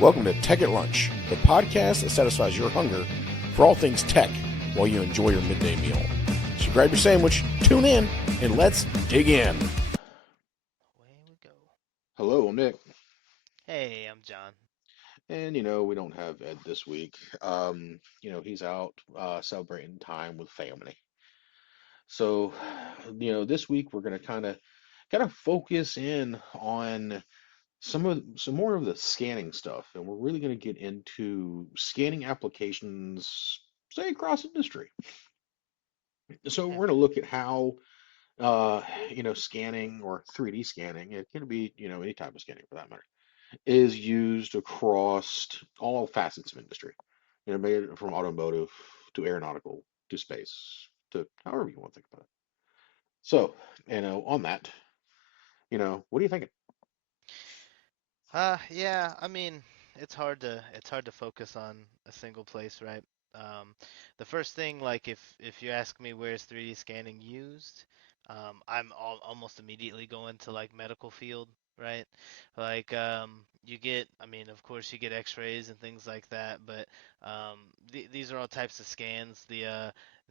Welcome to Tech at Lunch, the podcast that satisfies your hunger for all things tech while you enjoy your midday meal. So grab your sandwich, tune in, and let's dig in. Away we go. Hello, I'm Nick. Hey, I'm John. And we don't have Ed this week. He's out celebrating time with family. So, this week we're gonna kind of focus in on some more of the scanning stuff, and we're really gonna get into scanning applications, say across industry. So Yeah. we're gonna look at how uh, scanning or 3D scanning, it can be, any type of scanning for that matter is used across all facets of industry. Made it from automotive to aeronautical to space to however you want to think about it. So, on that, what are you thinking? Yeah, I mean, it's hard to focus on a single place, right? Um, the first thing, like if you ask me where's 3D scanning used, almost immediately going to like medical field, right? Like you get, I mean, of course you get X-rays and things like that, but these are all types of scans. The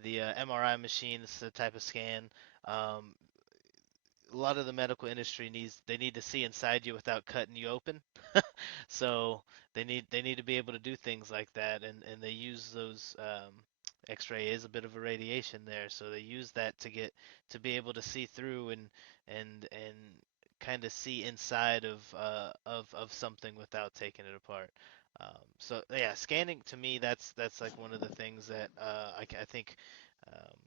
MRI machine is the type of scan. Um, a lot of the medical industry need to see inside you without cutting you open. So they need to be able to do things like that, and they use those X-ray is a bit of a radiation there, so they use that to be able to see through and kind of see inside of something without taking it apart. So yeah, scanning to me that's like one of the things that I think um,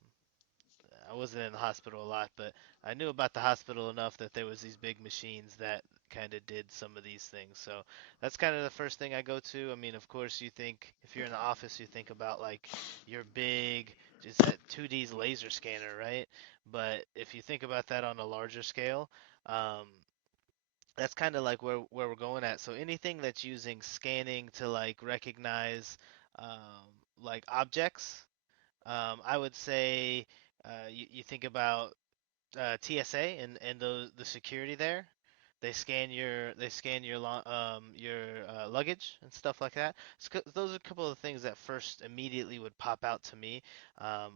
I wasn't in the hospital a lot, but I knew about the hospital enough that there was these big machines that kind of did some of these things. So that's kind of the first thing I go to. I mean, of course, you think if you're in the office, you think about like your big, just that 2D's laser scanner, right? But if you think about that on a larger scale, um, that's kind of like where we're going at. So anything that's using scanning to like recognize like objects, I would say you think about TSA and the security there. They scan your luggage and stuff like that. So those are a couple of things that first immediately would pop out to me.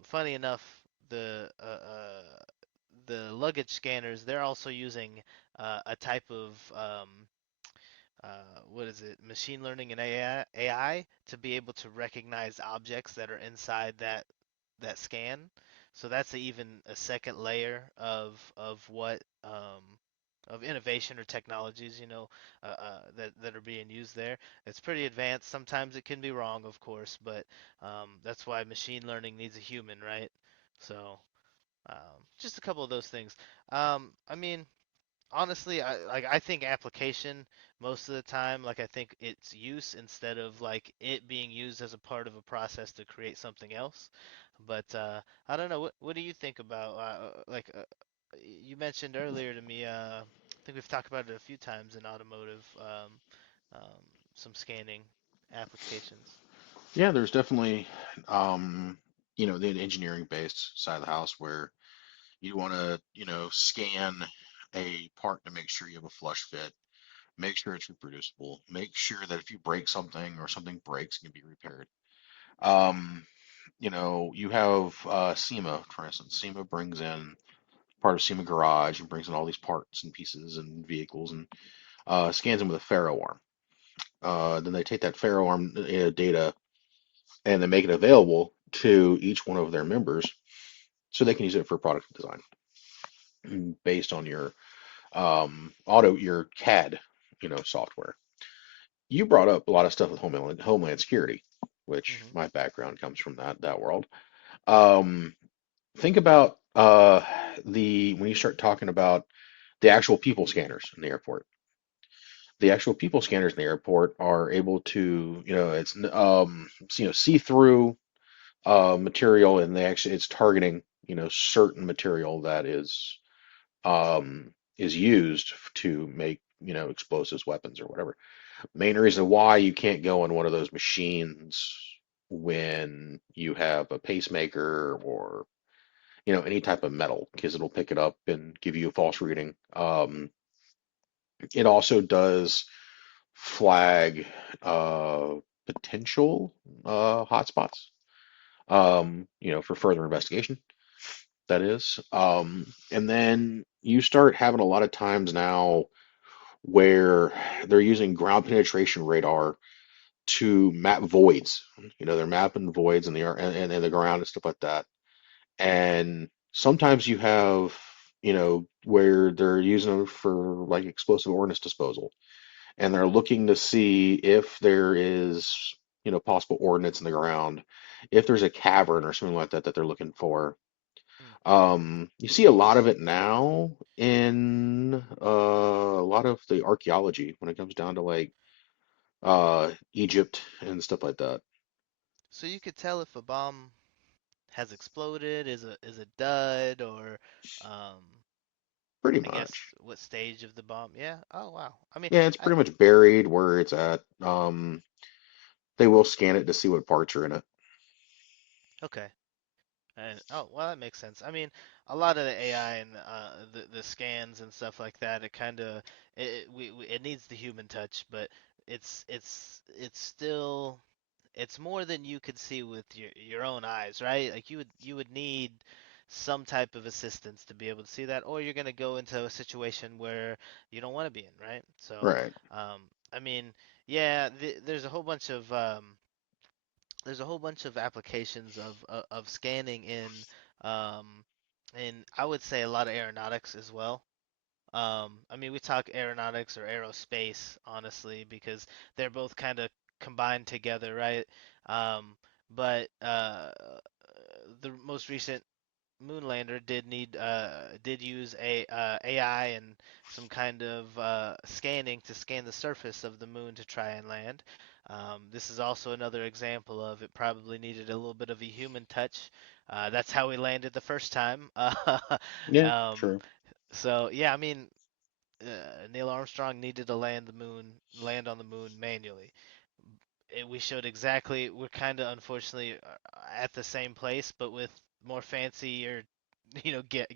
Funny enough, the luggage scanners, they're also using a type of what is it, machine learning and AI to be able to recognize objects that are inside that scan. So that's even a second layer of what of innovation or technologies, that are being used there. It's pretty advanced. Sometimes it can be wrong, of course, but that's why machine learning needs a human, right? So just a couple of those things. I mean, honestly, I think application most of the time, like I think it's use instead of like it being used as a part of a process to create something else. But I don't know. What do you think about you mentioned earlier to me? I think we've talked about it a few times in automotive. Um, some scanning applications. Yeah, there's definitely, um, the engineering based side of the house where you want to, scan a part to make sure you have a flush fit, make sure it's reproducible, make sure that if you break something or something breaks, it can be repaired. Um, you have SEMA, for instance. SEMA brings in part of SEMA Garage and brings in all these parts and pieces and vehicles and scans them with a Faro arm. Then they take that Faro arm data and they make it available to each one of their members so they can use it for product design based on your your CAD, software. You brought up a lot of stuff with Homeland Security, which Hmm. my background comes from that world. Um, think about the when you start talking about the actual people scanners in the airport. The actual people scanners in the airport are able to, see through material, and it's targeting, certain material that is used to make, explosives, weapons, or whatever. Main reason why you can't go on one of those machines when you have a pacemaker or any type of metal because it'll pick it up and give you a false reading. It also does flag uh, potential hotspots, for further investigation, that is. And then you start having a lot of times now where they're using ground penetration radar to map voids. They're mapping voids in the air and the ground and stuff like that. And sometimes you have, where they're using them for like explosive ordnance disposal, and they're looking to see if there is, possible ordnance in the ground, if there's a cavern or something like that that they're looking for. Hmm. You see a lot of it now in a lot of the archaeology when it comes down to like Egypt and stuff like that. So you could tell if a bomb has exploded, is a dud, or um, Pretty I guess much. what stage of the bomb? Yeah. Oh wow. I mean, Yeah, it's I pretty much buried where it's at. They will scan it to see what parts are in it. okay. And oh well, that makes sense. I mean, a lot of the AI and the scans and stuff like that, it kind of it needs the human touch, but it's still it's more than you could see with your own eyes, right? Like you would need some type of assistance to be able to see that, or you're gonna go into a situation where you don't want to be in, right? So, Right. I mean, yeah, there's a whole bunch of applications of scanning um, in I would say a lot of aeronautics as well. I mean, we talk aeronautics or aerospace, honestly, because they're both kind of combined together, right? But the most recent Moonlander did use a AI and some kind of scanning to scan the surface of the moon to try and land. This is also another example of it probably needed a little bit of a human touch. That's how we landed the first time. Yeah, um, true. so yeah, I mean, Neil Armstrong needed to land on the moon manually. We showed exactly, we're kind of unfortunately at the same place, but with more fancy or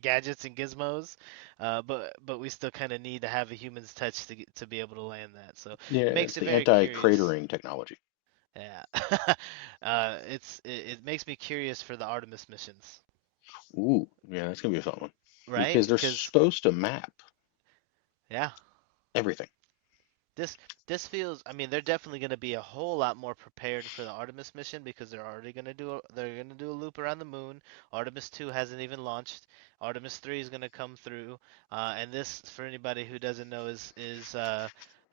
gadgets and gizmos. But we still kind of need to have a human's touch to be able to land that. So Yeah, it makes it's it the very curious. anti-cratering technology. Yeah. It makes me curious for the Artemis missions, Ooh, yeah, that's gonna be a fun one right? because they're Because supposed to map yeah, everything. This this feels, I mean, they're definitely going to be a whole lot more prepared for the Artemis mission because they're going to do a loop around the moon. Artemis 2 hasn't even launched. Artemis 3 is going to come through. And this, for anybody who doesn't know, is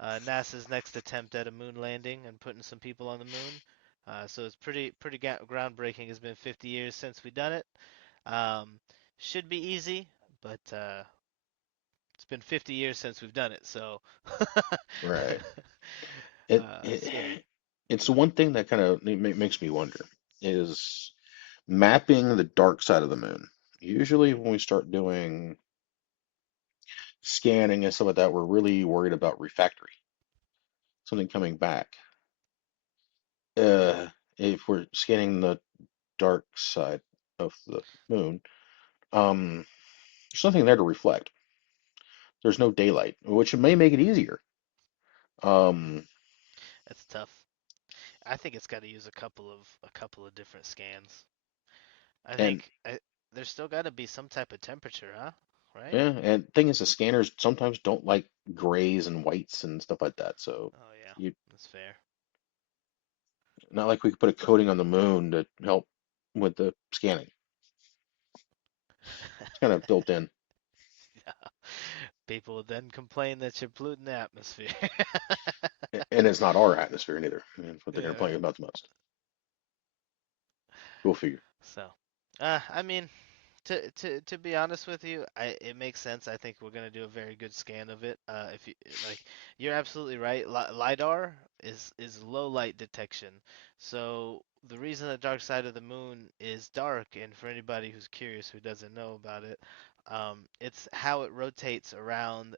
NASA's next attempt at a moon landing and putting some people on the moon. So it's pretty groundbreaking. It's been 50 years since we've done it. Um, should be easy, but it's been 50 years since we've done it, so Right. It, it's it scary. it's the one thing that kind of makes me wonder is mapping the dark side of the moon. Usually when we start doing scanning and stuff like that, we're really worried about refractory, something coming back. Yeah. If we're scanning the dark side of the moon, there's nothing there to reflect. There's no daylight, which may make it easier. Um, It's tough. I think it's got to use a couple of different scans. I and think there's still got to be some type of temperature, huh? Right? yeah, and thing is, the scanners sometimes don't like grays and whites and stuff like that. So Oh yeah, you that's fair. not like we could put a coating on the moon to help with the scanning. It's kind of built in, Yeah. People would then complain that you're polluting the atmosphere. and it's not our atmosphere neither. That's what they're Yeah, complaining right. about the most. Go figure. So, I mean, to be honest with you, it makes sense. I think we're gonna do a very good scan of it. If you like, you're absolutely right. LiDAR is low light detection. So the reason the dark side of the moon is dark, and for anybody who's curious who doesn't know about it, it's how it rotates around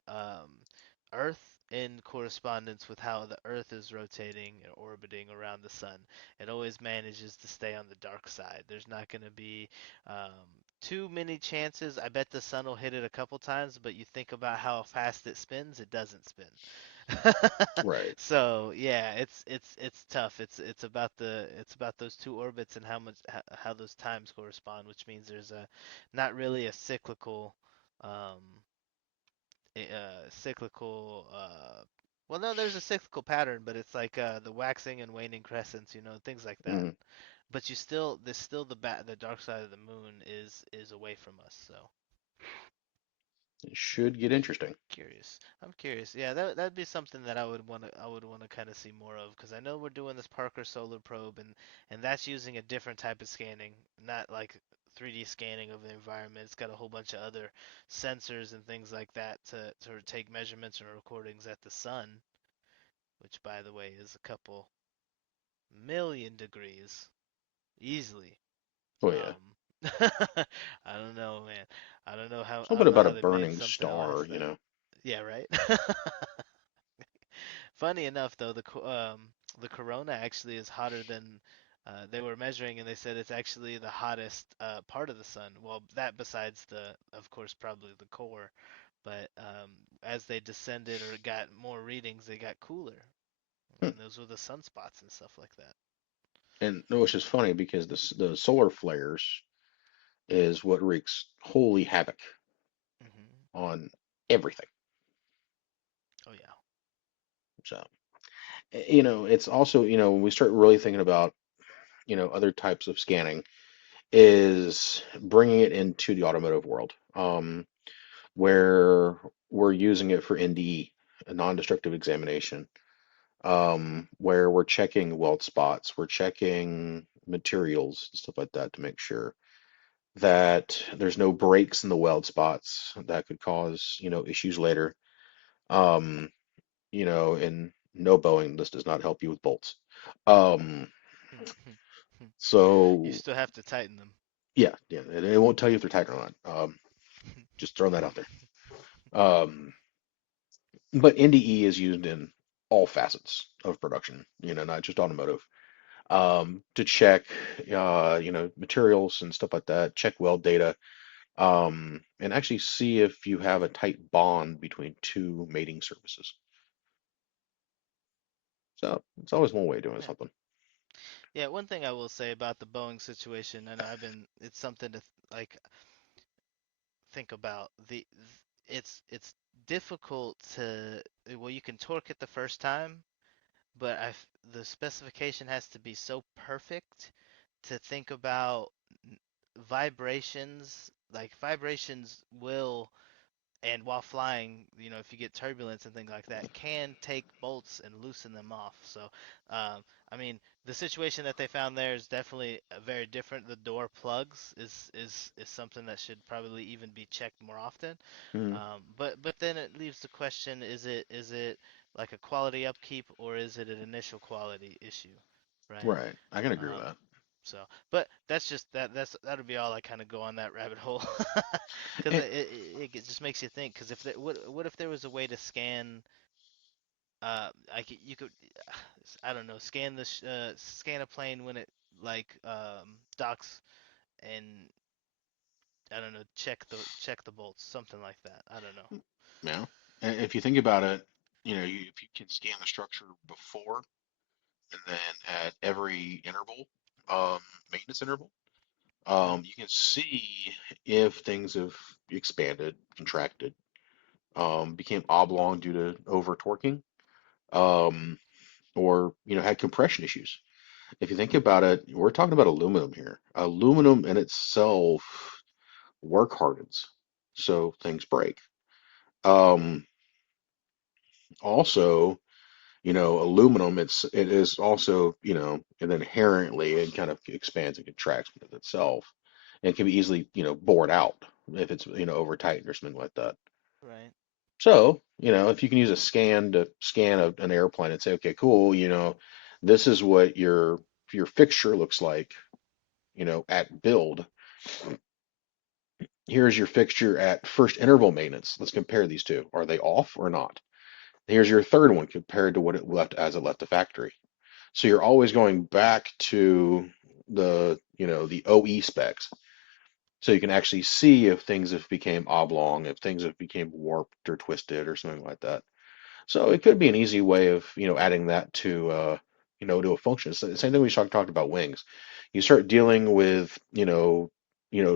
Earth in correspondence with how the Earth is rotating and orbiting around the sun. It always manages to stay on the dark side. There's not going to be um, too many chances. I bet the sun will hit it a couple times, but you think about how fast it spins, it doesn't spin. Right. So yeah, it's tough. It's about those two orbits and how those times correspond, which means there's a not really a um cyclical well, no, there's a cyclical pattern, but it's like the waxing and waning crescents, things like that. Mm. But you still there's still the dark side of the moon is away from us, so It should get interesting. curious. I'm curious. Yeah, that'd be something that I would want to kind of see more of, because I know we're doing this Parker Solar Probe, and that's using a different type of scanning, not like 3D scanning of the environment. It's got a whole bunch of other sensors and things like that to take measurements and recordings at the sun, which by the way is a couple million degrees easily. Oh yeah. Um, I don't know, man. I don't know how I Something don't know about a how they made burning something last star, that. Yeah, right. Funny enough, though, the corona actually is hotter than they were measuring, and they said it's actually the hottest part of the sun. Well, that besides of course, probably the core. But as they descended or got more readings, they got cooler, Hmm. and those were the sunspots and stuff like that. And which is funny because the solar flares is what wreaks holy havoc Hmm. on everything. Oh yeah. So, it's also, when we start really thinking about, other types of scanning, is bringing it into the automotive world, where we're using it for NDE, a non-destructive examination, where we're checking weld spots, we're checking materials, stuff like that to make sure that there's no breaks in the weld spots that could cause, issues later. Um, and no Boeing, this does not help you with bolts. Um, You so still have to tighten them. yeah, yeah, it won't tell you if they're tight or not. Just throwing that out there. Um, but NDE is used in all facets of production, not just automotive. To check, materials and stuff like that, check weld data, and actually see if you have a tight bond between two mating surfaces. So it's always one way of doing Yeah. something. Yeah, one thing I will say about the Boeing situation, I know it's something to like think about. It's difficult well, you can torque it the first time, but the specification has to be so perfect to think about vibrations. Like vibrations will, and while flying, if you get turbulence and things like that, can take bolts and loosen them off. So, I mean, the situation that they found there is definitely very different. The door plugs is something that should probably even be checked more often. Mhm. But then it leaves the question: is it like a quality upkeep, or is it an initial quality issue, right? Right. I can agree with Um, that. so, but that's just that'll be all I kind of go on that rabbit hole, because And, it just makes you think. Because what if there was a way to scan, you could, I don't know, scan a plane when it like docks, and I don't know, check the bolts, something like that. I don't know. yeah, and if you think about it, if you can scan the structure before and then at every interval, um, maintenance interval, Hmm. you can see if things have expanded, contracted, became oblong due to over torquing, um, or had compression issues. If you think about it, we're talking about aluminum here. Aluminum in itself work hardens, so things break. Um, Also, aluminum, it is also, and inherently it kind of expands and contracts within itself, and can be easily, bored out if it's, over tightened or something like that. Right. So, if you can use a scan to scan an airplane and say, okay, cool, this is what your fixture looks like, at build. Here's your fixture at first interval maintenance. Let's compare these two. Are they off or not? Here's your third one compared to what it left as it left the factory. So you're always going back to the OE specs. So you can actually see if things have became oblong, if things have became warped or twisted or something like that. So it could be an easy way of, adding that to, to a function. It's the same thing we talked about wings. You start dealing with,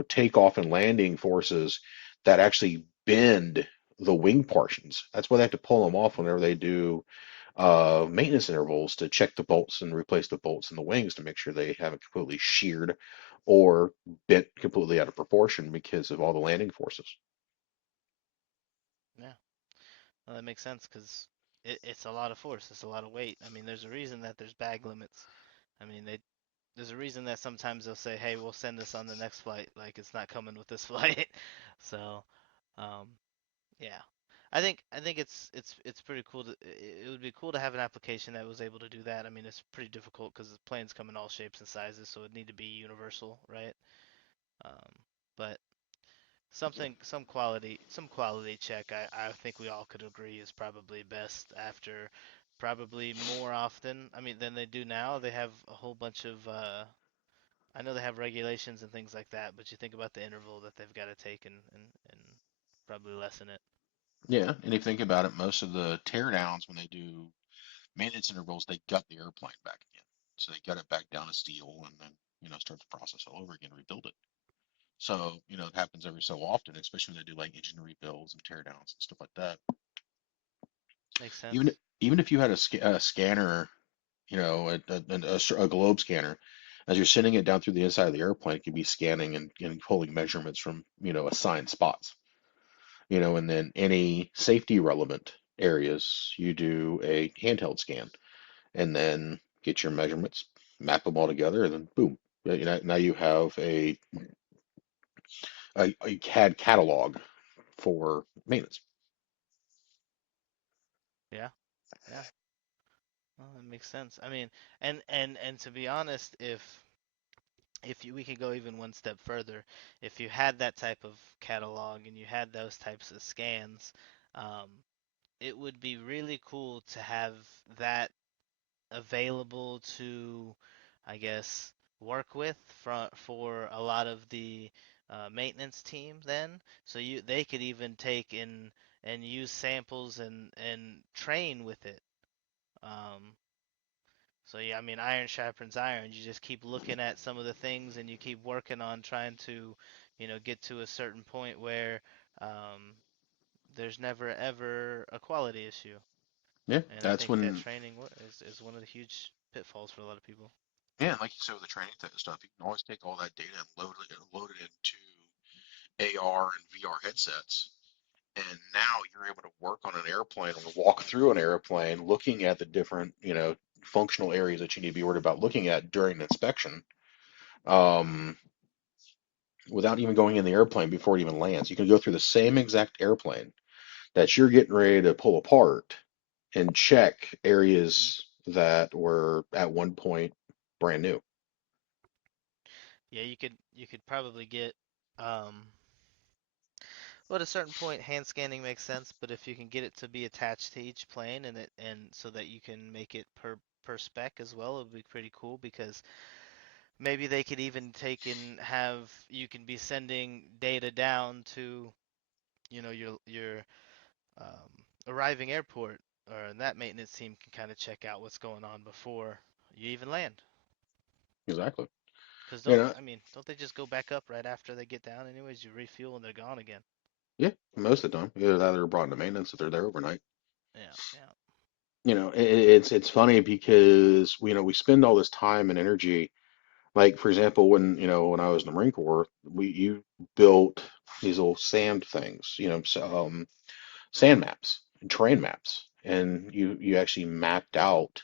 takeoff and landing forces that actually bend the wing portions. That's why they have to pull them off whenever they do maintenance intervals to check the bolts and replace the bolts in the wings to make sure they haven't completely sheared or bent completely out of proportion because of all the landing forces. Yeah, well, that makes sense because it's a lot of force. It's a lot of weight. I mean, there's a reason that there's bag limits. I mean, there's a reason that sometimes they'll say, "Hey, we'll send this on the next flight." Like it's not coming with this flight. So, um, yeah. I think it's pretty cool it would be cool to have an application that was able to do that. I mean, it's pretty difficult because the planes come in all shapes and sizes, so it need to be universal, right? Um, but some quality check I think we all could agree is probably best after probably more often. I mean, than they do now. They have a whole bunch of I know they have regulations and things like that, but you think about the interval that they've got to take and probably lessen it. Yeah, and if you think about it, most of the teardowns when they do maintenance intervals, they gut the airplane back again. So they gut it back down to steel and then, start the process all over again, rebuild it. So, it happens every so often, especially when they do like engine rebuilds and teardowns and stuff like that. Makes Even sense. even if you had a scanner, a globe scanner, as you're sending it down through the inside of the airplane, it could be scanning and pulling measurements from, assigned spots. And then any safety relevant areas, you do a handheld scan and then get your measurements, map them all together, and then boom. Now you have a CAD catalog for maintenance. Yeah, yeah. Well, that makes sense. I mean, and to be honest, we could go even one step further, if you had that type of catalog and you had those types of scans, um, it would be really cool to have that available to, I guess, work with for a lot of the maintenance team then. So they could even take in and use samples and train with it. Um, so yeah, I mean, iron sharpens iron. You just keep looking at some of the things and you keep working on trying to, get to a certain point where um, there's never ever a quality issue. Yeah, And I that's think that when, training is one of the huge pitfalls for a lot of people. yeah, like you said with the training stuff, you can always take all that data and load it into AR and VR headsets. And now you're able to work on an airplane or walk through an airplane looking at the different, functional areas that you need to be worried about looking at during the inspection, um, without even going in the airplane before it even lands. You can go through the same exact airplane that you're getting ready to pull apart and check Hmm. areas that were at one point brand new. Yeah, you could probably get um, well, at a certain point, hand scanning makes sense, but if you can get it to be attached to each plane and so that you can make it per spec as well, it would be pretty cool because maybe they could even take and have you can be sending data down to, your um, arriving airport, or that maintenance team can kind of check out what's going on before you even land. Exactly. Because You know, don't they just go back up right after they get down anyways? You refuel and they're gone again. yeah, most of the time, either that or they're brought into maintenance if they're there overnight. Yeah, yeah. It's funny because we spend all this time and energy. Like for example, when I was in the Marine Corps, we you built these little sand things, sand maps and terrain maps, and you actually mapped out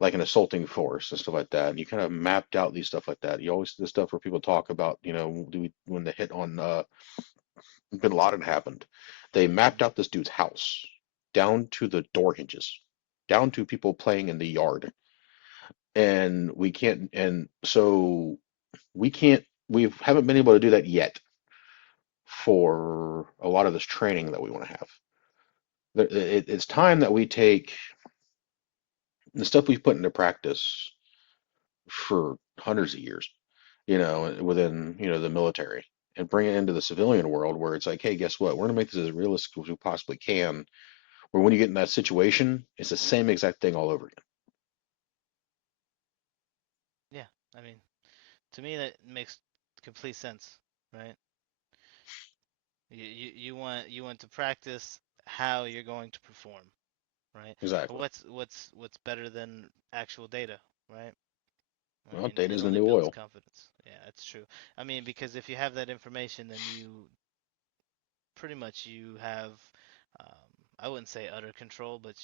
like an assaulting force and stuff like that. And you kind of mapped out these stuff like that. You always the stuff where people talk about, when the hit on Bin Laden happened, they mapped Hmm. out this dude's house down to the door hinges, down to people playing in the yard. And so we haven't been able to do that yet for a lot of this training that we want to have. It's time that we take the stuff we've put into practice for hundreds of years, within, the military and bring it into the civilian world where it's like, hey, guess what? We're going to make this as realistic as we possibly can Where when you get in that situation, it's the same exact thing all over again. Yeah, I mean, to me that makes complete sense, right? You want to practice how you're going to perform, right? But Exactly. what's better than actual data, right? I Well, mean, data it is the only new builds oil. confidence. Yeah, that's true. I mean, because if you have that information, then you pretty much you have, um, I wouldn't say utter control, but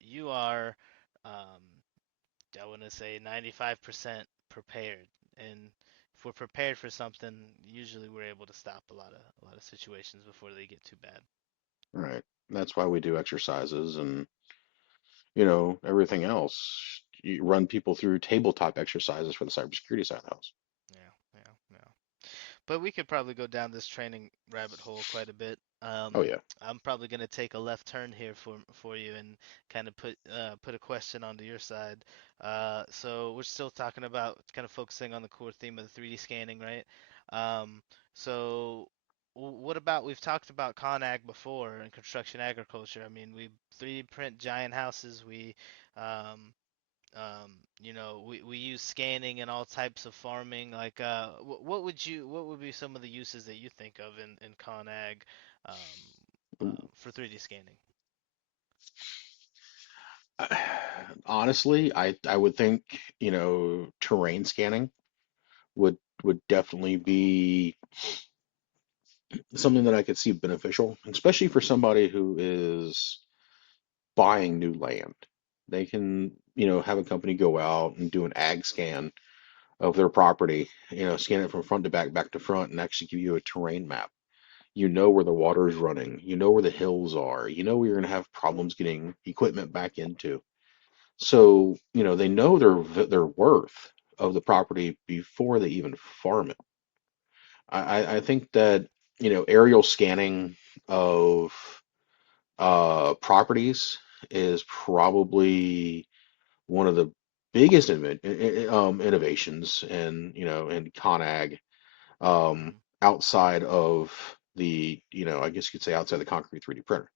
you are, um, I wouldn't say 95% prepared. And if we're prepared for something, usually we're able to stop a lot of situations before they get too bad. Right. That's why we do exercises and, everything else. You run people through tabletop exercises for the cybersecurity side of the house. Yeah, yeah, yeah. But we could probably go down this training rabbit hole quite a bit. Oh yeah. I'm probably gonna take a left turn here for you and kind of put a question onto your side. So we're still talking about kind of focusing on the core theme of the 3D scanning, right? Um, so what about we've talked about ConAg before and construction agriculture. I mean, we 3D print giant houses. Um, we use scanning in all types of farming. Like, what would be some of the uses that you think of in ConAg for 3D scanning? Honestly, I would think, terrain scanning would definitely be something that I could see beneficial, especially for somebody who is buying new land. They can, have a company go out and do an ag scan of their property, scan it from front to back, back to front, and actually give you a terrain map. You know where the water is running, you know where the hills are, you know where you're going to have problems getting equipment back into. So, they know their worth of the property before they even farm it. I think that, aerial scanning of properties is probably one of the biggest innovations in ConAg, Hmm. outside of the, I guess you could say outside the concrete 3D printer.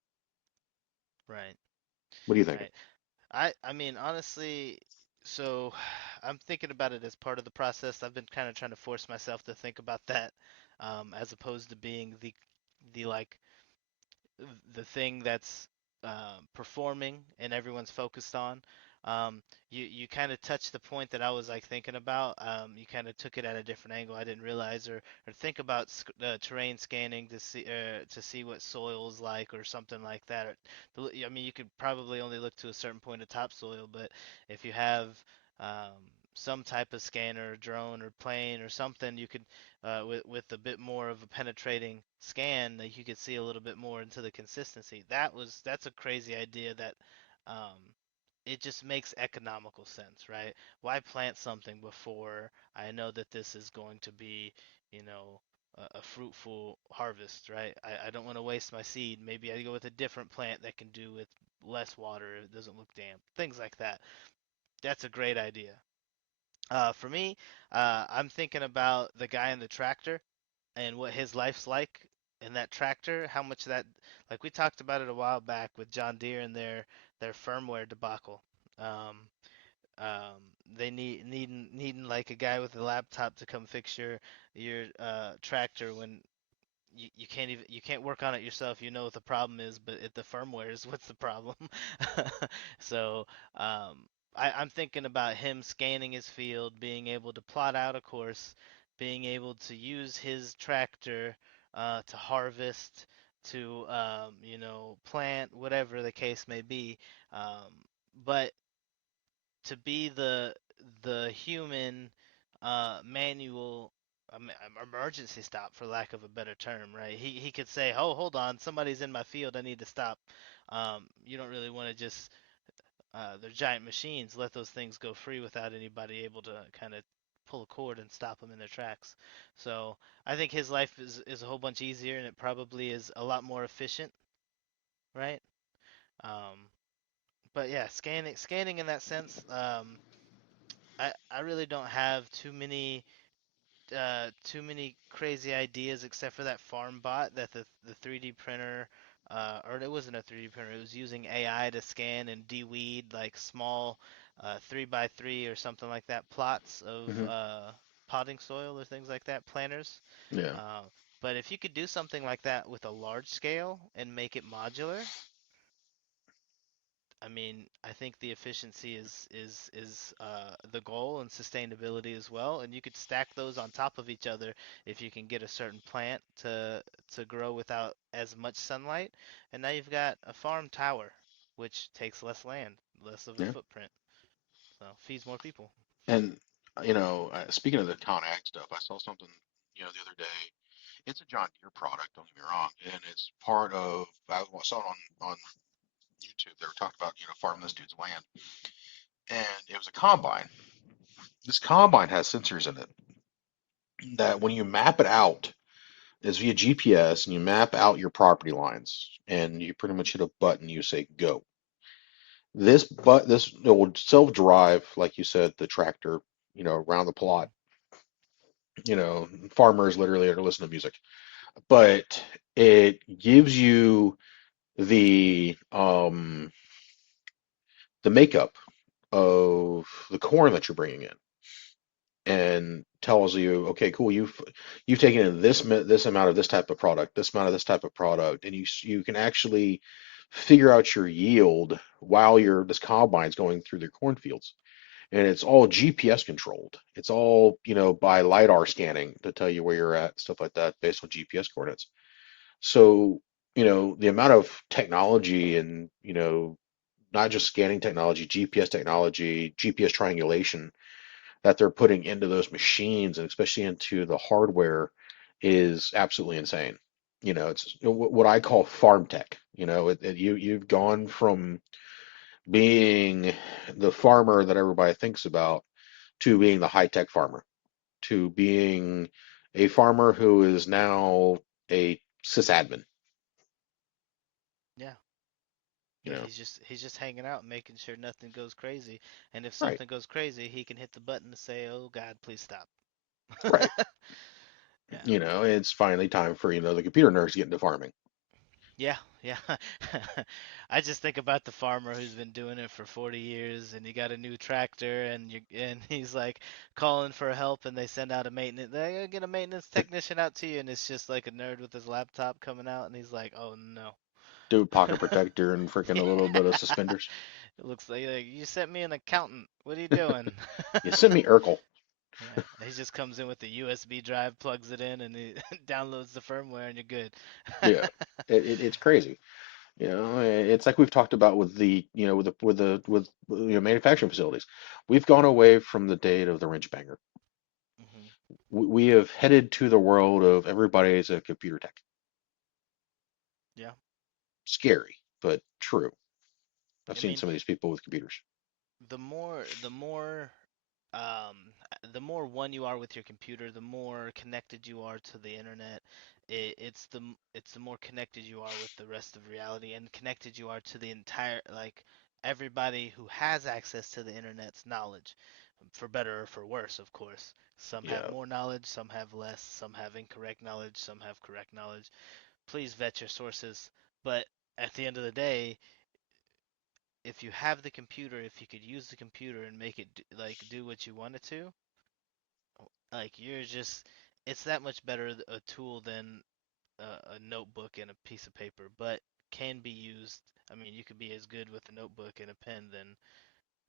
Right, What do you think? right. I mean, honestly, so I'm thinking about it as part of the process. I've been kind of trying to force myself to think about that, as opposed to being the like the thing that's performing and everyone's focused on. You kind of touched the point that I was like thinking about. You kind of took it at a different angle. I didn't realize or think about terrain scanning to see what soil's like or something like that. I mean, you could probably only look to a certain point of topsoil, but if you have some type of scanner, drone or plane or something, you could with a bit more of a penetrating scan, that you could see a little bit more into the consistency. That's a crazy idea that um, it just makes economical sense, right? Why plant something before I know that this is going to be, you know, a fruitful harvest, right? I don't want to waste my seed. Maybe I go with a different plant that can do with less water. It doesn't look damp. Things like that. That's a great idea. For me, I'm thinking about the guy in the tractor and what his life's like in that tractor, how much that, like we talked about it a while back with John Deere and their firmware debacle. Um, um, they needing like a guy with a laptop to come fix your tractor when you can't even you can't work on it yourself. You know what the problem is, but the firmware is what's the problem. So um, I'm thinking about him scanning his field, being able to plot out a course, being able to use his tractor to harvest, to plant, whatever the case may be. Um, but to be the human manual emergency stop, for lack of a better term, right? He could say, "Oh, hold on, somebody's in my field. I need to stop." You don't really want to just they're giant machines. Let those things go free without anybody able to kind of pull a cord and stop them in their tracks. So I think his life is a whole bunch easier, and it probably is a lot more efficient, right? Um, but yeah, scanning in that sense. I really don't have too many crazy ideas except for that farm bot that the 3D printer or it wasn't a 3D printer. It was using AI to scan and de-weed like small 3 by 3 or something like that plots of Hmm. potting soil or things like that, planters. Yeah. Uh, but if you could do something like that with a large scale and make it modular, I mean, I think the efficiency is the goal and sustainability as well. And you could stack those on top of each other if you can get a certain plant to grow without as much sunlight. And now you've got a farm tower, which takes less land, less of a Yeah. footprint, so feeds more people. And speaking of the Con Ag stuff, I saw something, the other day. It's a John Deere product, don't get me wrong, and it's part of. I saw it on YouTube. They were talking about, farming this dude's land, and it was a combine. This combine has sensors in it that when you map it out, is via GPS, and you map out your property lines, and you pretty much hit a button. You say go. This it will self-drive, like you said, the tractor, around the plot. Hmm. Farmers literally are listening to music, but it gives you the makeup of the corn that you're bringing in, and tells you, okay, cool, you've taken in this amount of this type of product, this amount of this type of product, and you can actually figure out your yield while this combine's going through the cornfields. And it's all GPS controlled. It's all, by LiDAR scanning to tell you where you're at, stuff like that, based on GPS coordinates. So, the amount of technology and, not just scanning technology, GPS technology, GPS triangulation that they're putting into those machines, and especially into the hardware, is absolutely insane. It's what I call farm tech. You've gone from being the farmer that everybody thinks about to being the high tech farmer, to being a farmer who is now a sysadmin, Yeah. you Yeah, know. he's just hanging out, making sure nothing goes crazy. And if Right, something goes crazy, he can hit the button to say, "Oh God, please stop." right. Yeah. It's finally time for, the computer nerds to get into farming. Yeah, yeah. I just think about the farmer who's been doing it for 40 years and you got a new tractor and he's like calling for help and they send out a maintenance they get a maintenance technician out to you and it's just like a nerd with his laptop coming out and he's like, "Oh no." Do pocket protector and freaking a little bit of suspenders. It looks like you sent me an accountant. What are you doing? You sent me Urkel. Yeah, he just comes in with the USB drive, plugs it in, and he downloads the firmware, and you're good. Yeah, it's crazy. It's like we've talked about with the, manufacturing facilities. We've gone away from the date of the wrench banger. Hmm. We have headed to the world of everybody's a computer tech. Yeah, Scary, but true. I've I seen mean, some of these people with computers. the more um the more one you are with your computer, the more connected you are to the internet. It's the more connected you are with the rest of reality and connected you are to the entire like everybody who has access to the internet's knowledge, for better or for worse, of course. Some have Yeah, more knowledge, some have less, some have incorrect knowledge, some have correct knowledge. Please vet your sources. But at the end of the day, if you have the computer, if you could use the computer and make it like do what you want it to, like you're just it's that much better a tool than a notebook and a piece of paper, but can be used. I mean, you could be as good with a notebook and a pen than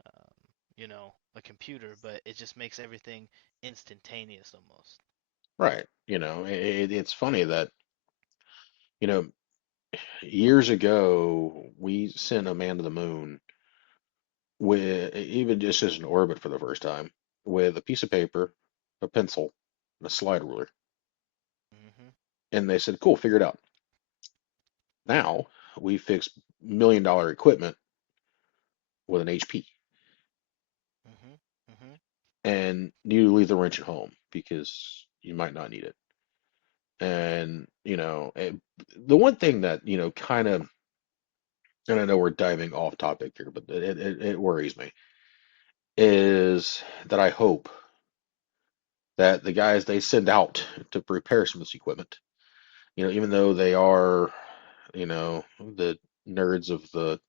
um, a computer, but it just makes everything instantaneous almost. right. It's funny that, you know, years ago we sent a man to the moon with even just as an orbit for the first time with a piece of paper, a pencil, and a slide ruler. Mhm. And they said, cool, figure it out. Now we fix $1 million equipment with an HP, Mhm. Mhm. and you leave the wrench at home because you might not need it. And, the one thing that, kind of, and I know we're diving off topic here, but it worries me, is that I hope that the guys they send out to repair some of this equipment, even though they are the nerds of the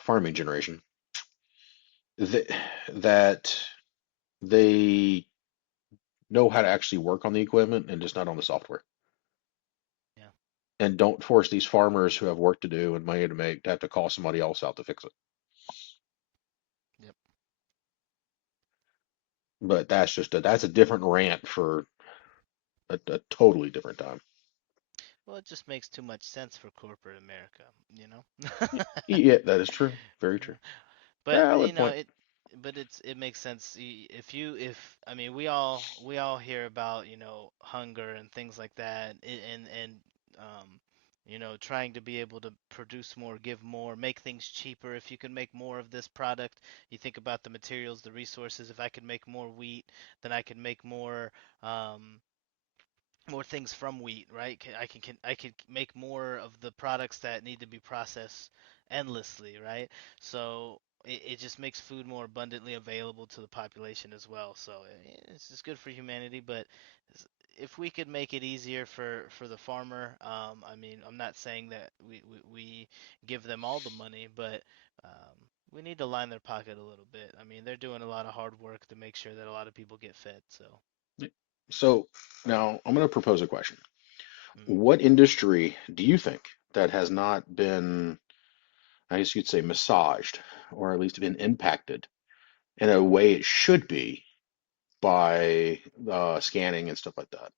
farming generation, that that they know how to actually work on the equipment and just not on the software. Yeah. And don't force these farmers who have work to do and money to make to have to call somebody else out to fix it. Yep. But that's a different rant for a totally different time. Well, it just makes too much sense for corporate America, you know? Yeah, that is true. Very true. But Valid point. it makes sense. If you if I mean we all hear about hunger and things like that, and trying to be able to produce more, give more, make things cheaper. If you can make more of this product, you think about the materials, the resources. If I could make more wheat, then I could make um, more things from wheat, right? I could make more of the products that need to be processed endlessly, right? So it just makes food more abundantly available to the population as well. So it's just good for humanity. But if we could make it easier for the farmer, I mean, I'm not saying that we give them all the money, but we need to line their pocket a little bit. I mean, they're doing a lot of hard work to make sure that a lot of people get fed. So. So now I'm going to propose a question. Mhm. What industry do you think that has not been, I guess you'd say, massaged or at least been impacted in a way it should be by scanning and stuff like that?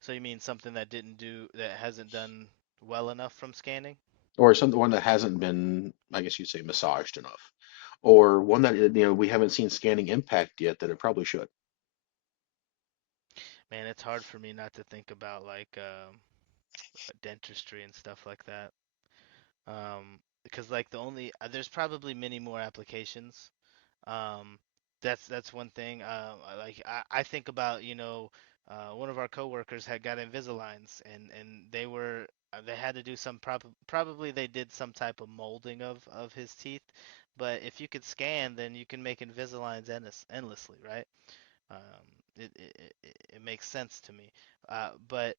So you mean something that hasn't done well enough from scanning? Or some one that hasn't been, I guess you'd say, massaged enough, or one that we haven't seen scanning impact yet that it probably should. Man, it's hard for me not to think about like dentistry and stuff like that. Because like there's probably many more applications. Um, that's one thing. I think about one of our coworkers had got Invisaligns, and they had to do probably they did some type of molding of his teeth. But if you could scan, then you can make Invisaligns endlessly, right? Um, it makes sense to me. But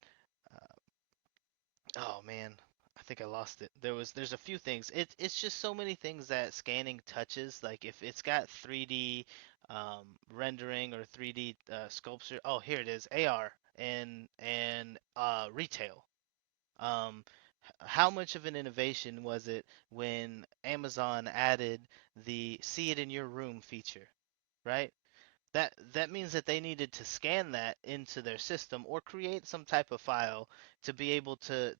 oh man, I think I lost it. There's a few things. It's just so many things that scanning touches. Like if it's got 3D rendering or 3D sculpture. Oh, here it is. AR and retail. Um, how much of an innovation was it when Amazon added the see it in your room feature, right? That means that they needed to scan that into their system or create some type of file to be able to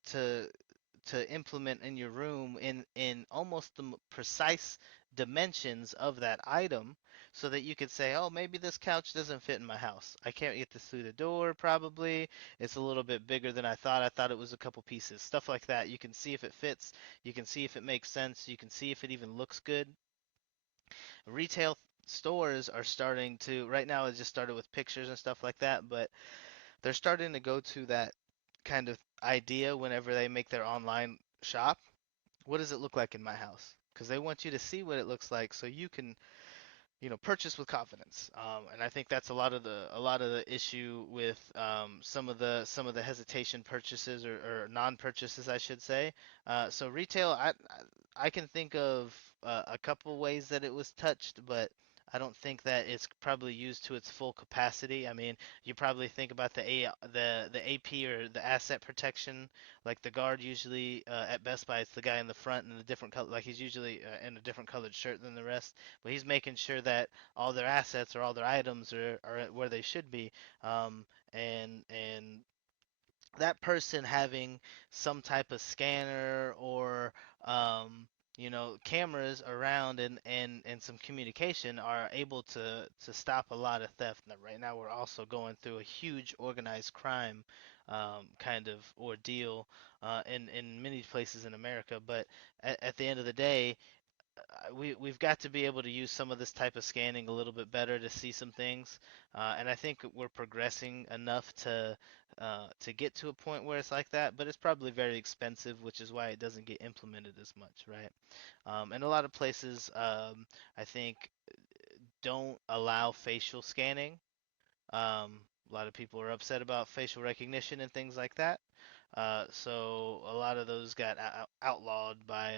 implement in your room in almost the precise dimensions of that item so that you could say, oh, maybe this couch doesn't fit in my house. I can't get this through the door probably. It's a little bit bigger than I thought. I thought it was a couple pieces. Stuff like that. You can see if it fits. You can see if it makes sense. You can see if it even looks good. Retail stores are starting to, right now it just started with pictures and stuff like that, but they're starting to go to that kind of idea whenever they make their online shop. What does it look like in my house? Because they want you to see what it looks like so you can purchase with confidence. And I think that's a lot of the issue with some of the hesitation purchases or non-purchases, I should say. So retail, I can think of a couple ways that it was touched, but I don't think that it's probably used to its full capacity. I mean, you probably think about the AP or the asset protection, like the guard usually at Best Buy, it's the guy in the front in a different color, like he's usually in a different colored shirt than the rest, but he's making sure that all their assets or all their items are where they should be. And that person having some type of scanner or cameras around and some communication are able to stop a lot of theft. Now, right now we're also going through a huge organized crime kind of ordeal in many places in America. But at the end of the day, we've got to be able to use some of this type of scanning a little bit better to see some things, and I think we're progressing enough to get to a point where it's like that. But it's probably very expensive, which is why it doesn't get implemented as much, right? And a lot of places, I think, don't allow facial scanning. A lot of people are upset about facial recognition and things like that. So a lot of those got outlawed by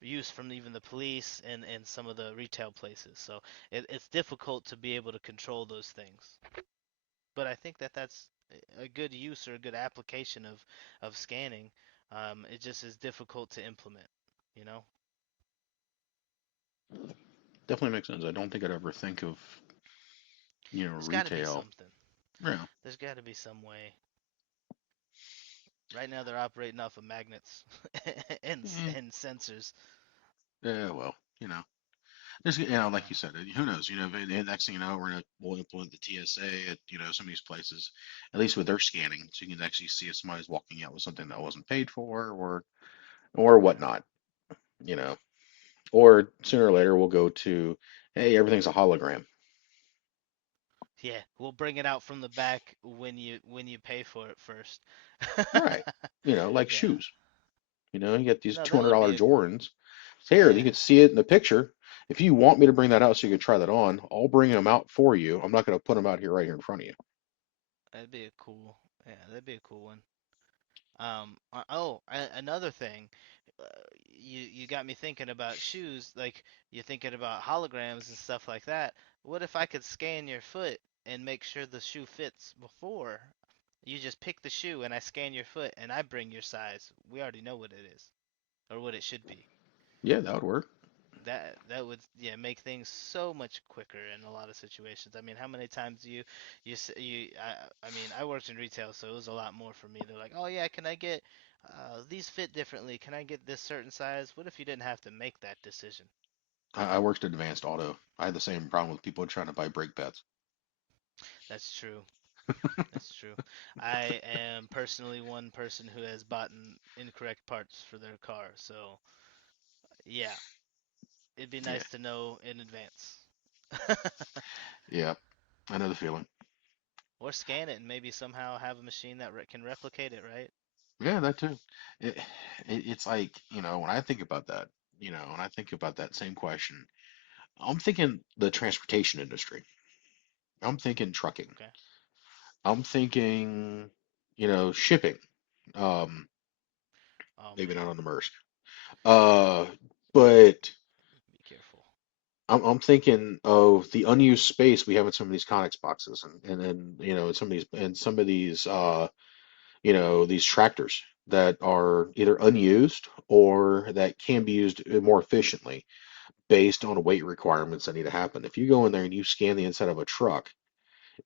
use from even the police and some of the retail places. So it's difficult to be able to control those things. But I think that that's a good use or a good application of scanning. It just is difficult to implement, you know? Definitely makes sense. I don't think I'd ever think of, There's got to be retail. something. Yeah. There's got to be some way. Right now they're operating off of magnets Eh, and sensors. yeah, well, there's, like Yeah. you said, who knows? The next thing you know, we'll implement the TSA at, some of these places, at least with their scanning, so you can actually see if somebody's walking out with something that wasn't paid for, or whatnot, you know. Or sooner or later, we'll go to, hey, everything's a hologram. Yeah, we'll bring it out from the back when you pay for it first. Right. Like Yeah. shoes. You get these No, that would $200 be a Jordans. Here, you yeah, can see it in the picture. If you want me to bring that out so you can try that on, I'll bring them out for you. I'm not going to put them out here right here in front of you. that'd be a cool. Yeah, that'd be a cool one. Another thing, uh, you got me thinking about shoes. Like you're thinking about holograms and stuff like that. What if I could scan your foot and make sure the shoe fits before you just pick the shoe and I scan your foot and I bring your size? We already know what it is or what it should be. Yeah, that would work. That would yeah make things so much quicker in a lot of situations. I mean, how many times do I mean, I worked in retail, so it was a lot more for me. They're like, "Oh yeah, can I get these fit differently? Can I get this certain size?" What if you didn't have to make that decision? I worked at Advanced Auto. I had the same problem with people trying to buy brake pads. That's true. That's true. I am personally one person who has bought incorrect parts for their car, so yeah, it'd be Yeah, nice to know in advance. yeah, I know the feeling. Or scan it and maybe somehow have a machine that can replicate it, right? Yeah, that too. It, it's like, when I think about that, when I think about that same question, I'm thinking the transportation industry. I'm thinking trucking. Okay. I'm thinking, shipping. Um, Oh Maybe not man, on the Maersk. Uh, but be careful. I'm thinking of the unused space we have in some of these Conex boxes, and some of these these tractors that are either unused or that can be used more efficiently based on weight requirements that need to happen. If you go in there and you scan the inside of a truck,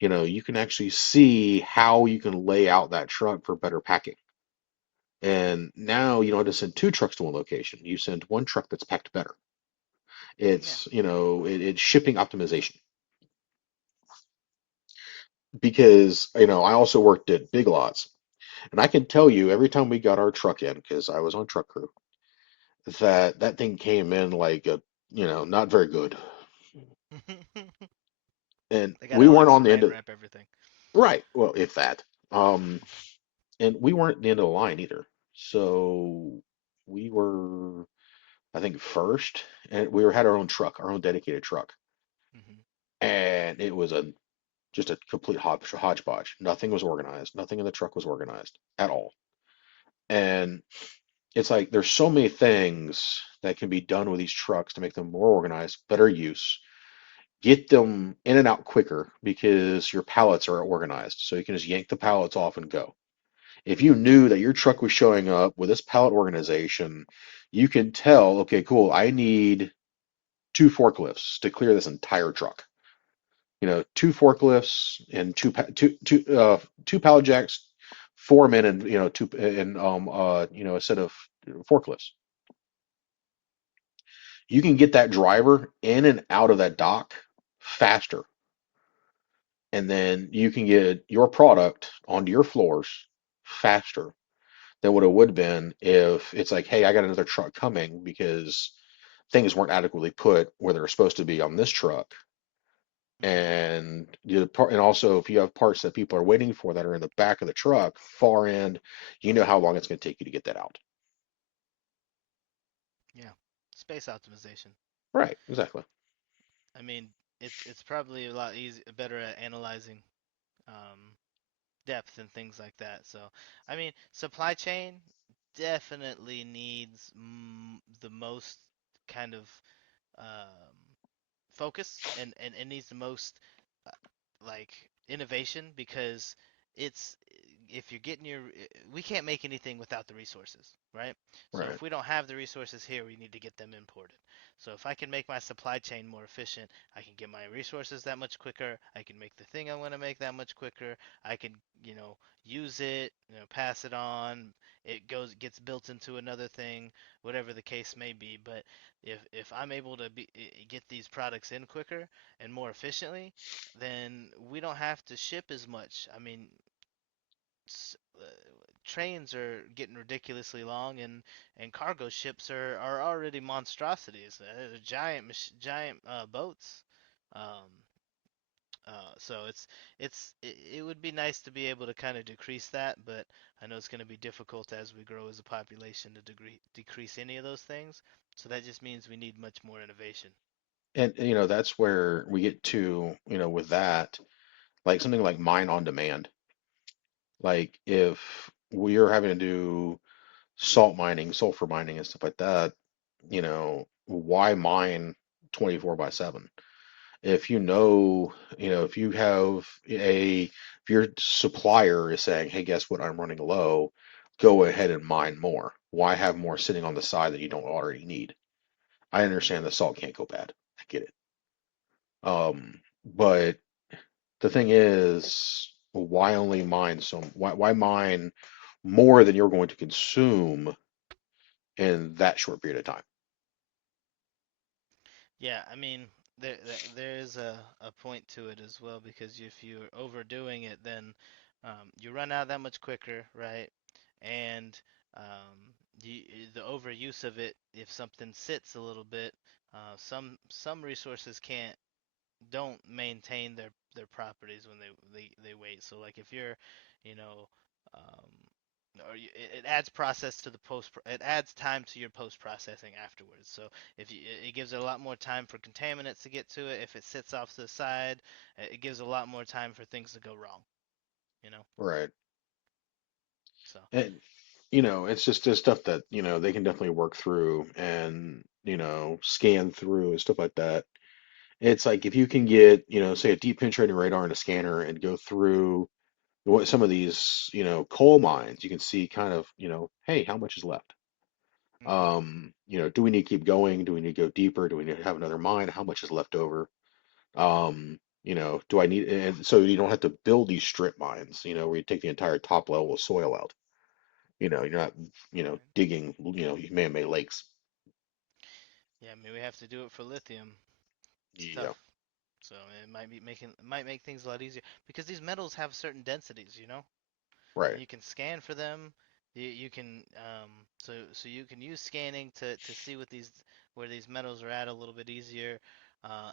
you can actually see how you can lay out that truck for better packing. And now you don't have to send two trucks to one location. You send one truck that's packed better. Yeah. It's shipping optimization. Because, I also worked at Big Lots, and I can tell you every time we got our truck in, because I was on truck crew, that thing came in like not very good. And They we gotta weren't on the end of, unwrap everything. right, well, if that. Um, and we weren't at the end of the line either. So we were, I think, first, and had our own truck, our own dedicated truck. Hmm. And it was just a complete hodgepodge. Nothing was organized. Nothing in the truck was organized at all. And it's like there's so many things that can be done with these trucks to make them more organized, better use, get them in and out quicker because your pallets are organized. So you can just yank the pallets off and go. If you knew that your truck was showing up with this pallet organization, you can tell, okay, cool, I need two forklifts to clear this entire truck. Two forklifts and two pallet jacks, four men, and two and a set of forklifts. You can get that driver in and out of that dock faster, and then you can get your product onto your floors faster than what it would have been if it's like, hey, I got another truck coming because things weren't adequately put where they're supposed to be on this truck. Hmm. And also if you have parts that people are waiting for that are in the back of the truck, far end, you know how long it's going to take you to get that out. Yeah. Space optimization. Right, exactly. I mean, it's probably a lot better at analyzing um, depth and things like that. So, I mean, supply chain definitely needs the most kind of um, focus, and it needs the most uh, like innovation, because it's if you're getting your we can't make anything without the resources, right? So Right. if we don't have the resources here, we need to get them imported. So if I can make my supply chain more efficient, I can get my resources that much quicker. I can make the thing I want to make that much quicker. I can, use it, pass it on. It gets built into another thing, whatever the case may be. But if I'm able to get these products in quicker and more efficiently, then we don't have to ship as much. I mean, trains are getting ridiculously long, and cargo ships are already monstrosities. Giant boats. Um, so it would be nice to be able to kind of decrease that, but I know it's going to be difficult as we grow as a population to decrease any of those things. So that just means we need much more innovation. And that's where we get to, with that, like something like mine on demand. Like if we are having to do salt mining, sulfur mining, and stuff like that, why mine 24 by 7? If if you have if your supplier is saying, hey, guess what, I'm running low, go ahead and mine more. Why have more sitting on the side that you don't already need? I Hmm. understand the salt can't go bad. I get it. But the thing is, why only mine why mine more than you're going to consume in that short period of time? Yeah, I mean, there is a point to it as well, because if you're overdoing it, then you run out that much quicker, right? And you, the overuse of it, if something sits a little bit, some resources don't maintain their properties when they wait. So like if you're, you know, um, it adds process to the it adds time to your post processing afterwards. So if you, it gives it a lot more time for contaminants to get to it. If it sits off to the side, it gives a lot more time for things to go wrong. You know. Right. So And it's just stuff that, they can definitely work through and, scan through and stuff like that. It's like if you can get, say a deep penetrating radar and a scanner and go through what some of these, coal mines, you can see kind of, hey, how much is left? hmm Do we need to keep going? Do we need to go deeper? Do we need to have another mine? How much is left over? Do I need, and so you don't have to build these strip mines, where you take the entire top level of soil out. You're not, digging, man-made lakes. yeah, I mean we have to do it for lithium. It's Yeah, tough. So it might make things a lot easier, because these metals have certain densities, and right. you can scan for them. You can so you can use scanning to see what these where these metals are at a little bit easier,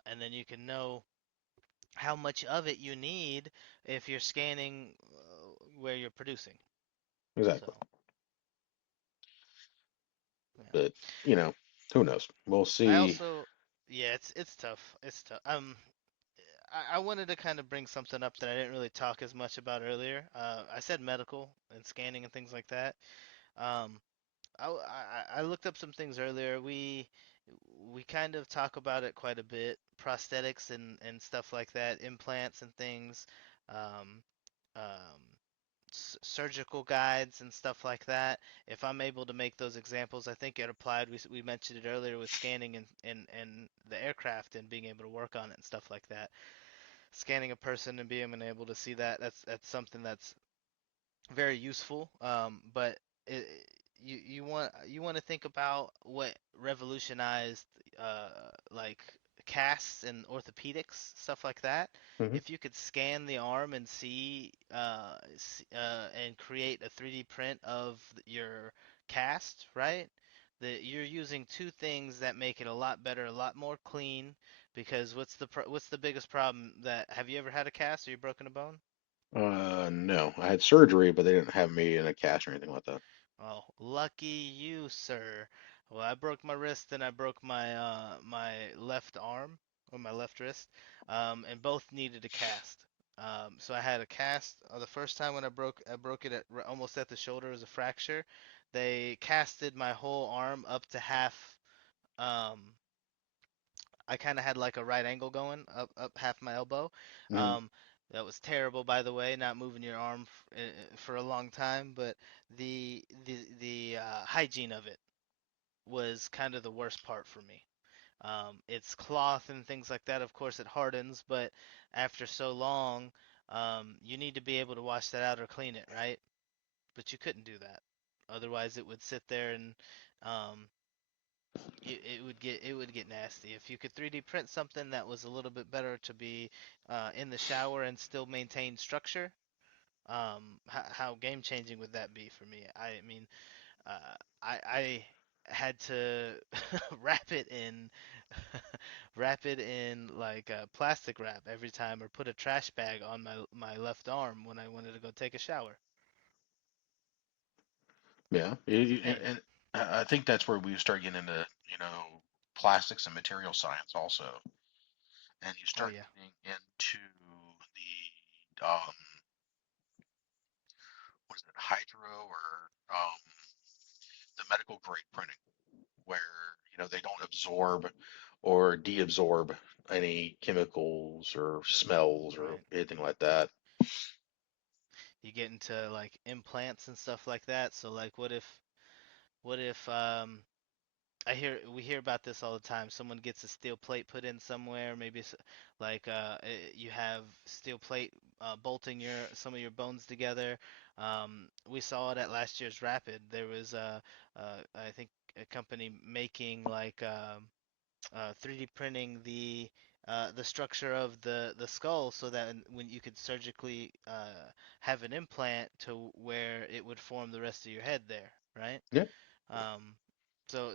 and then you can know how much of it you need if you're scanning where you're producing. So Exactly. yeah, But, you know, who knows? We'll I see. also yeah, it's tough. It's tough. I wanted to kind of bring something up that I didn't really talk as much about earlier. I said medical and scanning and things like that. Um, I looked up some things earlier. We kind of talk about it quite a bit. Prosthetics and stuff like that, implants and things, um, um, surgical guides and stuff like that. If I'm able to make those examples, I think it applied. We mentioned it earlier with scanning and the aircraft and being able to work on it and stuff like that. Scanning a person and being able to see that, that's something that's very useful. But it, you want to think about what revolutionized uh, like casts and orthopedics, stuff like that. Hmm. If you could scan the arm and see and create a 3D print of your cast, right? That you're using two things that make it a lot better, a lot more clean. Because what's the biggest problem? That have you ever had a cast or you broken a bone? No, I had surgery, but they didn't have me in a cast or anything like that. Oh, lucky you, sir. Well, I broke my wrist and I broke my left arm or my left wrist, and both needed a cast. So I had a cast. The first time when I broke it almost at the shoulder as a fracture. They casted my whole arm up to half. Um, I kind of had like a right angle going up half my elbow. Mm, Um, that was terrible, by the way, not moving your arm for a long time. But the hygiene of it was kind of the worst part for me. It's cloth and things like that. Of course, it hardens, but after so long, you need to be able to wash that out or clean it, right? But you couldn't do that. Otherwise, it would sit there and um, it would get nasty. If you could 3D print something that was a little bit better to be in the shower and still maintain structure, how game changing would that be for me? I mean, I had to wrap it in wrap it in like plastic wrap every time, or put a trash bag on my left arm when I wanted to go take a shower. yeah, Pain. and I think that's where we start getting into, plastics and material science also, and you Oh start yeah, getting into the what is it, hydro or the medical grade printing, where they don't absorb or deabsorb any chemicals or smells or right. anything like that. You get into like implants and stuff like that. So like, what if we hear about this all the time. Someone gets a steel plate put in somewhere. Maybe like you have steel plate bolting your some of your bones together. We saw it at last year's Rapid. There was I think a company making like 3D printing the structure of the skull so that when you could surgically have an implant to where it would form the rest of your head there, right? Yeah, Um, so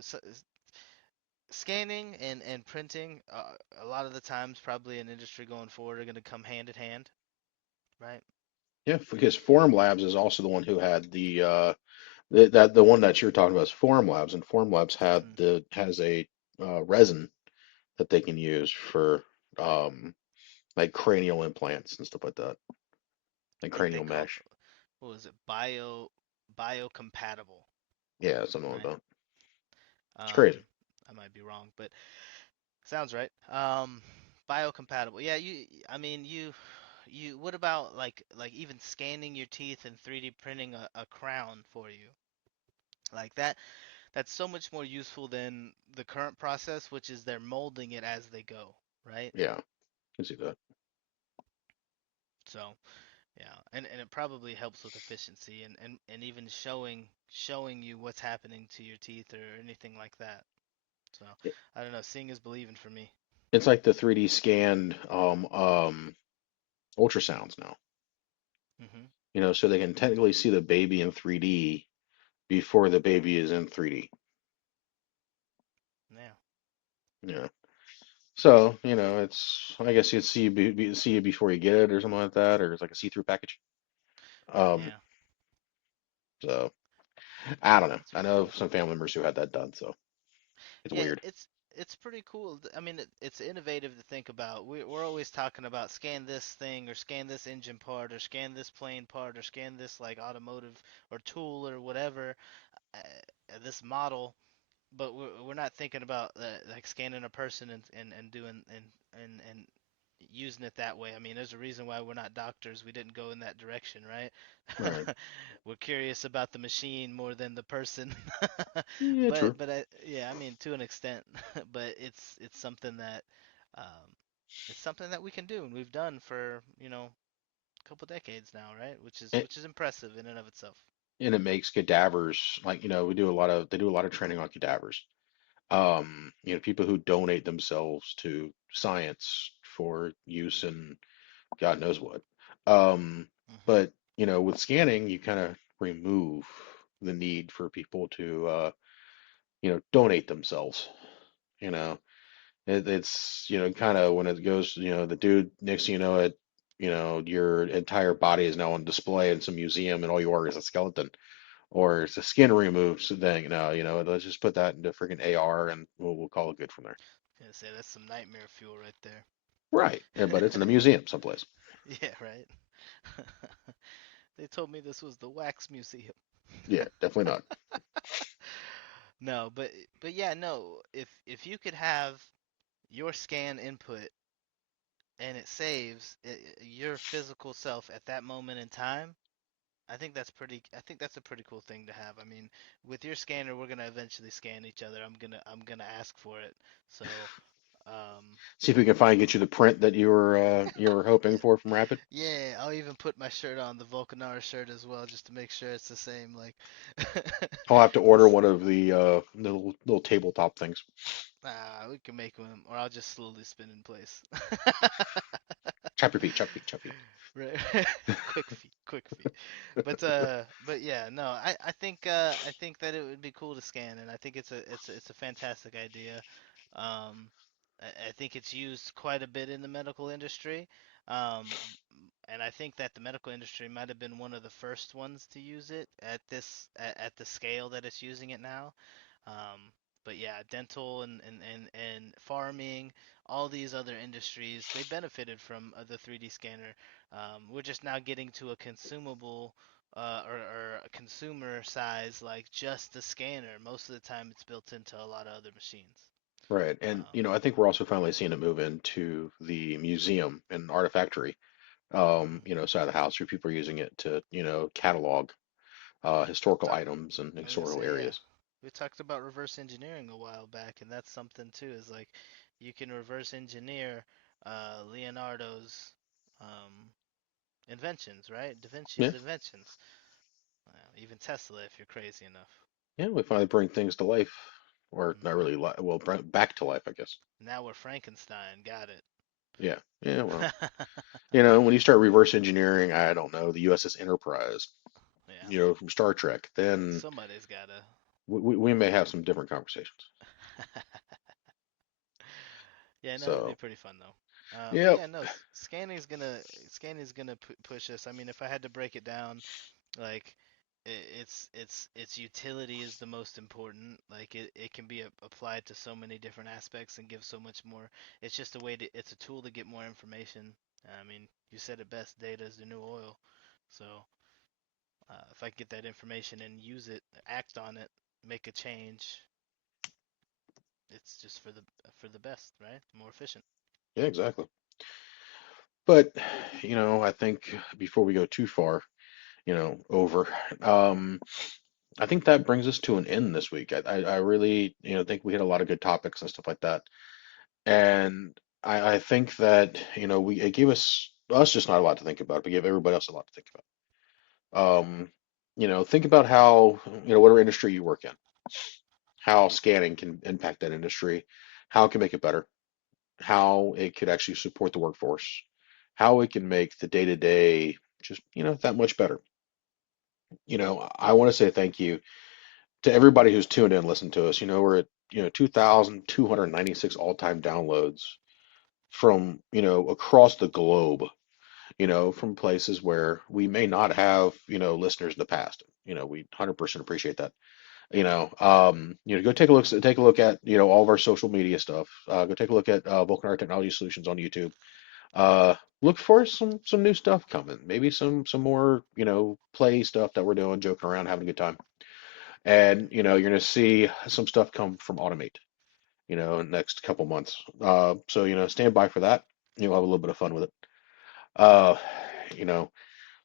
scanning and printing, a lot of the times, probably in industry going forward, are going to come hand in hand, right? yeah, because Forum Labs is also the one who had the one that you're talking about is Forum Labs, and Forum Labs Hmm. has a resin that they can use for um like cranial implants and stuff like that, like I think they cranial called, mesh. what was it, biocompatible, Yeah, something like right? that. It's crazy. Um, I might be wrong, but sounds right. Biocompatible. Yeah, I mean, what about like even scanning your teeth and 3D printing a crown for you? Like that's so much more useful than the current process, which is they're molding it as they go, right? Yeah, I can see that. So, yeah, and it probably helps with efficiency and even showing you what's happening to your teeth or anything like that. So, It- I don't know, seeing is believing for me. It's like the 3D scanned ultrasounds now. Hmm. So they can technically see the baby in 3D before the baby is in 3D. Yeah. Yeah. So, I guess you'd see it before you get it or something like that, or it's like a see-through package. Um, Yeah. so I don't know. It's I pretty know cool. some family members who had that done, so it's Yeah, weird. it's pretty cool. I mean, it's innovative to think about. We're always talking about scan this thing or scan this engine part or scan this plane part or scan this like automotive or tool or whatever, this model, but we're not thinking about like scanning a person and doing and using it that way. I mean, there's a reason why we're not doctors. We didn't go in that direction, right? Right. We're curious about the machine more than the person. Yeah, true. Yeah, I mean to an extent, but it's something that um, it's something that we can do and we've done for, a couple decades now, right? And, Which is impressive in and of itself. and it makes cadavers like, they do a lot of training on cadavers. People who donate themselves to science for use in God knows what. Um, Hmm. but with scanning, you kind of remove the need for people to donate themselves. You know, it's kind of when it goes, the dude next thing you know it, your entire body is now on display in some museum, and all you are is a skeleton. Or it's a skin removed thing. No, let's just put that into freaking AR and we'll call it good from there. Gonna say that's some nightmare fuel right there. Right. Yeah, but it's in a museum someplace. Yeah, right. They told me this was the wax museum. Yeah, definitely not. No, but yeah, no. If you could have your scan input and it saves your physical self at that moment in time, I think that's a pretty cool thing to have. I mean, with your scanner, we're gonna eventually scan each other. I'm gonna ask for it. So, um, See if we can finally get you the print that you were hoping for from Rapid. yeah, I'll even put my shirt on, the Volcanara shirt as well, just to make sure it's the same. Like, I'll have to order this, one of the little tabletop things. we can make one, or I'll just slowly spin in place. Chop your feet, chop your feet, chop your Right. Quick feet, quick feet. But yeah, no, I think that it would be cool to scan, and I think it's a fantastic idea. I think it's used quite a bit in the medical industry. Um, and I think that the medical industry might have been one of the first ones to use it at the scale that it's using it now. Um, but yeah, dental and farming, all these other industries, they benefited from the 3D scanner. We're just now getting to a consumable or a consumer size, like just the scanner. Most of the time, it's built into a lot of other machines. Right. And Um, I think we're also finally seeing it move into the museum and artifactory side of the house where people are using it to, catalog historical talk, items and I was gonna historical say, yeah. areas. We talked about reverse engineering a while back, and that's something too. Is like you can reverse engineer Leonardo's um, inventions, right? Da Yeah. Vinci's inventions. Even Tesla, if you're crazy enough. Yeah, we finally bring things to life, or not Hmm. really, well, back to life, I guess. Now we're Frankenstein. Got it. Yeah. Yeah, well, when you start reverse engineering, I don't know, the USS Enterprise, Yeah. from Star Trek, then Somebody's gotta. we may have some different conversations. Yeah, no, it'd be So, pretty fun though. But yep. yeah, no, scanning's gonna push us. I mean, if I had to break it down, like its utility is the most important. Like it can be applied to so many different aspects and give so much more. It's just a way to it's a tool to get more information. I mean, you said it best, data is the new oil. So if I get that information and use it, act on it, make a change, it's just for the best, right? More efficient. Yeah, exactly. But, I think before we go too far, over, um, I think that brings us to an end this week. I really, think we hit a lot of good topics and stuff like that. And I think that, it gave us just not a lot to think about, but gave everybody else a lot to think about. Think about how, whatever industry you work in, how scanning can impact that industry, how it can make it better, how it could actually support the workforce, how it can make the day-to-day just, that much better. I want to say thank you to everybody who's tuned in and listened to us. We're at, 2,296 all-time downloads from, across the globe, from places where we may not have, listeners in the past. We 100% appreciate that. Go take a look at, all of our social media stuff. Go take a look at Vulcanar Technology Solutions on YouTube. Look for some new stuff coming. Maybe some more, play stuff that we're doing, joking around, having a good time. And, you're gonna see some stuff come from Automate, in the next couple months. So, stand by for that. You'll have a little bit of fun with it. Uh, you know,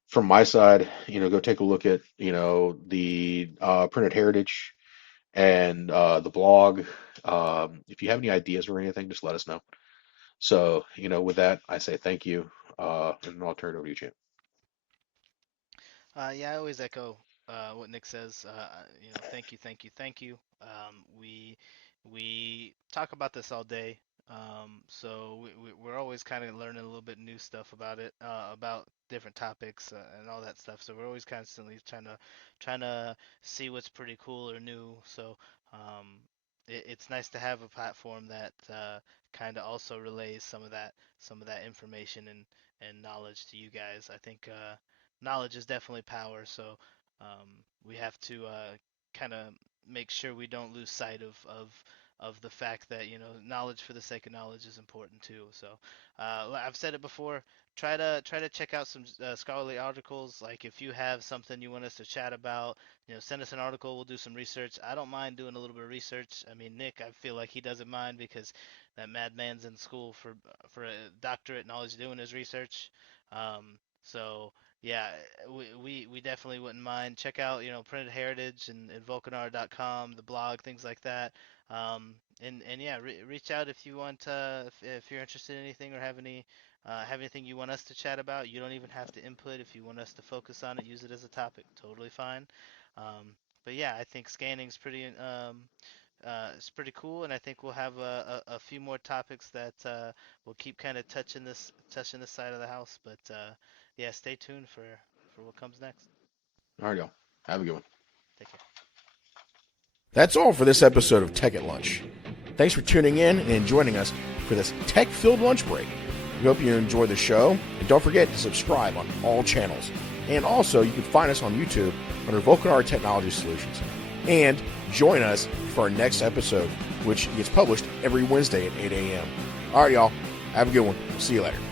from my side, go take a look at, the printed heritage and the blog. If you have any ideas or anything, just let us know. So, with that, I say thank you, and I'll turn it over to you, Champ. Yeah, I always echo what Nick says. Thank you, thank you, thank you. We talk about this all day, so we're always kind of learning a little bit new stuff about it, about different topics and all that stuff. So we're always constantly trying to see what's pretty cool or new. So it's nice to have a platform that kind of also relays some of that information and knowledge to you guys. I think. Knowledge is definitely power, so we have to kind of make sure we don't lose sight of the fact that knowledge for the sake of knowledge is important too. So I've said it before. Try to check out some scholarly articles. Like if you have something you want us to chat about, send us an article. We'll do some research. I don't mind doing a little bit of research. I mean, Nick, I feel like he doesn't mind because that madman's in school for a doctorate and all he's doing is research. So yeah, we definitely wouldn't mind. Check out Printed Heritage and Vulcanar.com, the blog, things like that. And yeah, reach out if you want if you're interested in anything or have anything you want us to chat about. You don't even have to input. If you want us to focus on it, use it as a topic, totally fine. But yeah, I think scanning's it's pretty cool, and I think we'll have a few more topics that we'll keep kind of touching this side of the house. But yeah, stay tuned for what comes next. All right, y'all. Have a good one. Take care. That's all for this episode of Tech at Lunch. Thanks for tuning in and joining us for this tech-filled lunch break. We hope you enjoy the show, and don't forget to subscribe on all channels. And also, you can find us on YouTube under Vulcanar Technology Solutions. And join us for our next episode, which gets published every Wednesday at 8 a.m. All right, y'all. Have a good one. See you later.